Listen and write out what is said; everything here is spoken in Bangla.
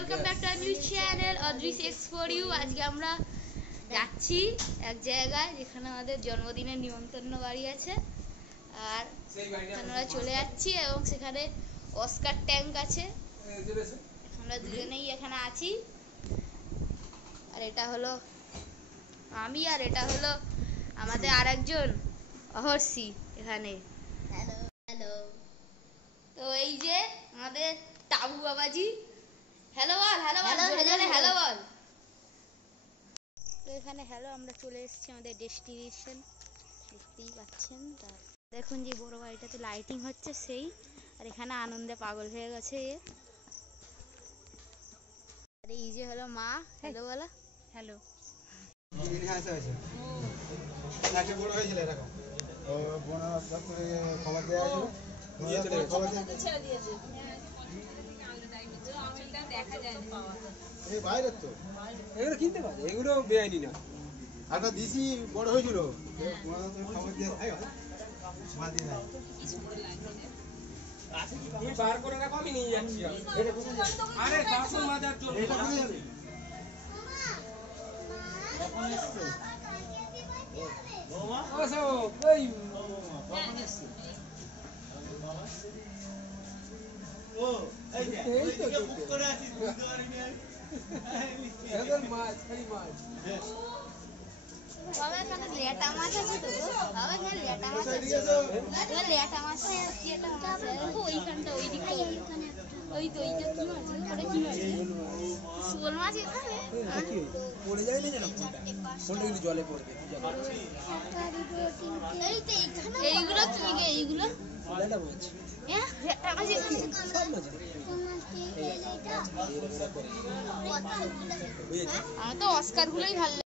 Welcome back to our new channel Adris X for you. আজকে আমরা যাচ্ছি এক জায়গায় যেখানে আমাদের জন্মদিনের নিমন্ত্রণ বাড়ি আছে, আর আমরা চলে যাচ্ছি এবং সেখানে অস্কার ট্যাঙ্ক আছে। আমরা দুজনেই এখানে আছি, আর এটা হলো আমি, আর এটা হলো আমাদের আরেকজন অহর্ষি এখানে। Hello hello. তো এই যে আমাদের টাবু বাবাজি, হ্যালো বল, হ্যালো বল, হ্যালো বল। তো এখানে হ্যালো, আমরা চলে এসেছি আমাদের ডেস্টিনেশন, দেখতেই পাচ্ছেন। দেখুন যে বড় বাড়িটাতে লাইটিং হচ্ছে সেই, আর এখানে আনন্দে পাগল হয়ে গেছে এ। আর এই যে হলো মা, হ্যালো বলো। হ্যালো। বড় হয়েছিল এরকম তো বন দপ্তরে খবর দেওয়া হয়েছিল, এই বাইরের তো এগুলো কিনতে পারে, এগুলো বেআইনি না। একটা দিশি বড় হয়েছিল, খবর দিয়ে তুমি বার করে রাখো, আমি নিয়ে যাচ্ছি। আরে বাসন মাজার জন্য লেটা মাছ আছে তো, লেটা মাছ আছে, লেটা মাছ ওইখানটা ওই দিকটা, ওই তো ওইটা কি মাছ, ওটা কি মাছ, শোল মাছ এখানে পড়ে যায় না যেন, ফোনটা কিন্তু জলে পড়বে। এইগুলো তুমি এইগুলো লেটা মাছ, আমার তো অস্কার গুলোই ভালো লাগে।